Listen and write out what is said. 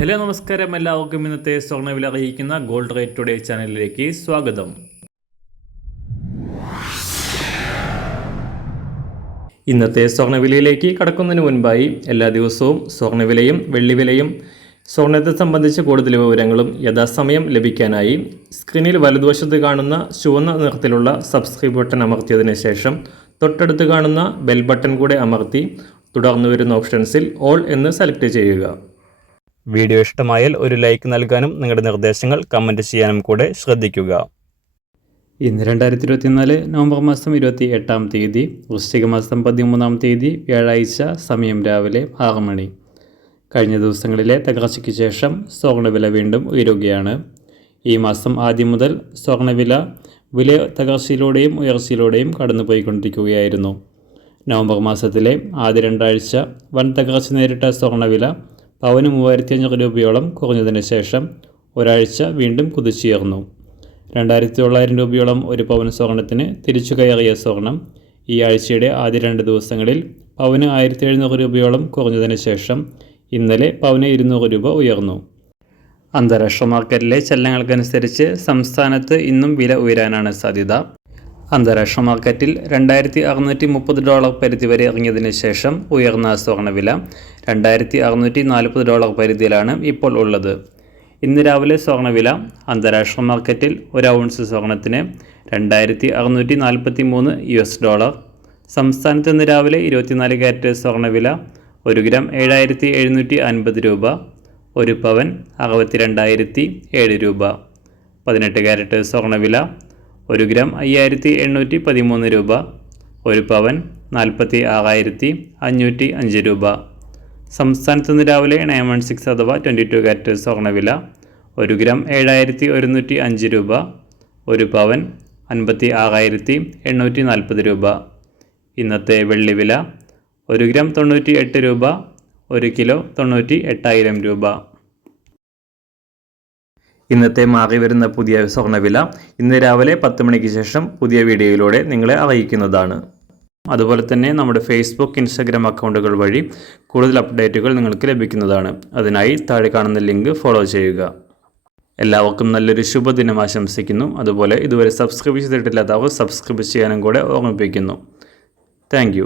Hello നമസ്കാരം, എല്ലാവർക്കും ഇന്നത്തെ സ്വർണ്ണവില അറിയിക്കുന്ന ഗോൾഡ് റേറ്റ് ടുഡേ ചാനലിലേക്ക് സ്വാഗതം. ഇന്നത്തെ സ്വർണ്ണവിലയിലേക്ക് കടക്കുന്നതിന് മുൻപായി എല്ലാ ദിവസവും സ്വർണ്ണവിലയും വെള്ളിവിലയും സ്വർണ്ണത്തെ സംബന്ധിച്ച് കൂടുതൽ വിവരങ്ങളും യഥാസമയം ലഭിക്കാനായി സ്ക്രീനിൽ വലതുവശത്ത് കാണുന്ന ചുവന്ന നിറത്തിലുള്ള സബ്സ്ക്രൈബ് ബട്ടൺ അമർത്തിയതിനു ശേഷം തൊട്ടടുത്ത് കാണുന്ന ബെൽ ബട്ടൺ കൂടെ അമർത്തി തുടർന്ന് വരുന്ന ഓപ്ഷൻസിൽ ഓൾ എന്ന് സെലക്ട് ചെയ്യുക. വീഡിയോ ഇഷ്ടമായാൽ ഒരു ലൈക്ക് നൽകാനും നിങ്ങളുടെ നിർദ്ദേശങ്ങൾ കമൻറ്റ് ചെയ്യാനും കൂടെ ശ്രദ്ധിക്കുക. ഇന്ന് 2024 നവംബർ മാസം 28-ാം തീയതി, വൃശ്ചിക മാസം 13-ാം തീയതി, വ്യാഴാഴ്ച, സമയം രാവിലെ 6 മണി. കഴിഞ്ഞ ദിവസങ്ങളിലെ തകർച്ചയ്ക്ക് ശേഷം സ്വർണ്ണവില വീണ്ടും ഉയരുകയാണ്. ഈ മാസം ആദ്യം മുതൽ സ്വർണ്ണവില തകർച്ചയിലൂടെയും ഉയർച്ചയിലൂടെയും കടന്നുപോയിക്കൊണ്ടിരിക്കുകയായിരുന്നു. നവംബർ മാസത്തിലെ ആദ്യ 2 ആഴ്ച വൻ തകർച്ച നേരിട്ട സ്വർണ്ണവില പവന് 3500 രൂപയോളം കുറഞ്ഞതിന് ശേഷം ഒരാഴ്ച വീണ്ടും കുതിച്ചുയർന്നു. 2900 രൂപയോളം ഒരു പവൻ സ്വർണത്തിന് തിരിച്ചു കയറിയ സ്വർണം ഈ ആഴ്ചയുടെ ആദ്യ 2 ദിവസങ്ങളിൽ പവന് 1700 രൂപയോളം കുറഞ്ഞതിന് ശേഷം ഇന്നലെ പവന് 200 രൂപ ഉയർന്നു. അന്താരാഷ്ട്ര മാർക്കറ്റിലെ ചലനങ്ങൾക്കനുസരിച്ച് സംസ്ഥാനത്ത് ഇന്നും വില ഉയരാനാണ് സാധ്യത. അന്താരാഷ്ട്ര മാർക്കറ്റിൽ $2630 പരിധി വരെ ഇറങ്ങിയതിന് ശേഷം ഉയർന്ന സ്വർണ്ണവില $2640 പരിധിയിലാണ് ഇപ്പോൾ ഉള്ളത്. ഇന്ന് രാവിലെ സ്വർണ്ണവില അന്താരാഷ്ട്ര മാർക്കറ്റിൽ 1 ഔൺസ് സ്വർണത്തിന് $2643, സംസ്ഥാനത്ത് ഇന്ന് രാവിലെ 24 കാരറ്റ് സ്വർണ്ണവില 1 ഗ്രാം 7750 രൂപ, 1 പവൻ 62,007 രൂപ. 18 കാരറ്റ് സ്വർണ്ണവില 1 ഗ്രാം 5813 രൂപ, 1 പവൻ 46,505 രൂപ. സംസ്ഥാനത്ത് നിന്ന് രാവിലെ 916 അഥവാ 22 കാരറ്റ് സ്വർണ്ണവില 1 ഗ്രാം 7105 രൂപ, 1 പവൻ 56,840 രൂപ. ഇന്നത്തെ വെള്ളിവില 1 ഗ്രാം 98 രൂപ, 1 കിലോ 98,000 രൂപ. ഇന്നത്തെ മാറി വരുന്ന പുതിയ സ്വർണ്ണവില ഇന്ന് രാവിലെ 10 മണിക്ക് ശേഷം പുതിയ വീഡിയോയിലൂടെ നിങ്ങളെ അറിയിക്കുന്നതാണ്. അതുപോലെ തന്നെ നമ്മുടെ ഫേസ്ബുക്ക്, ഇൻസ്റ്റാഗ്രാം അക്കൗണ്ടുകൾ വഴി കൂടുതൽ അപ്ഡേറ്റുകൾ നിങ്ങൾക്ക് ലഭിക്കുന്നതാണ്. അതിനായി താഴെ കാണുന്ന ലിങ്ക് ഫോളോ ചെയ്യുക. എല്ലാവർക്കും നല്ലൊരു ശുഭദിനം ആശംസിക്കുന്നു. അതുപോലെ ഇതുവരെ സബ്സ്ക്രൈബ് ചെയ്തിട്ടില്ലാത്തവർ സബ്സ്ക്രൈബ് ചെയ്യാനും കൂടെ ഓർമ്മിപ്പിക്കുന്നു. താങ്ക്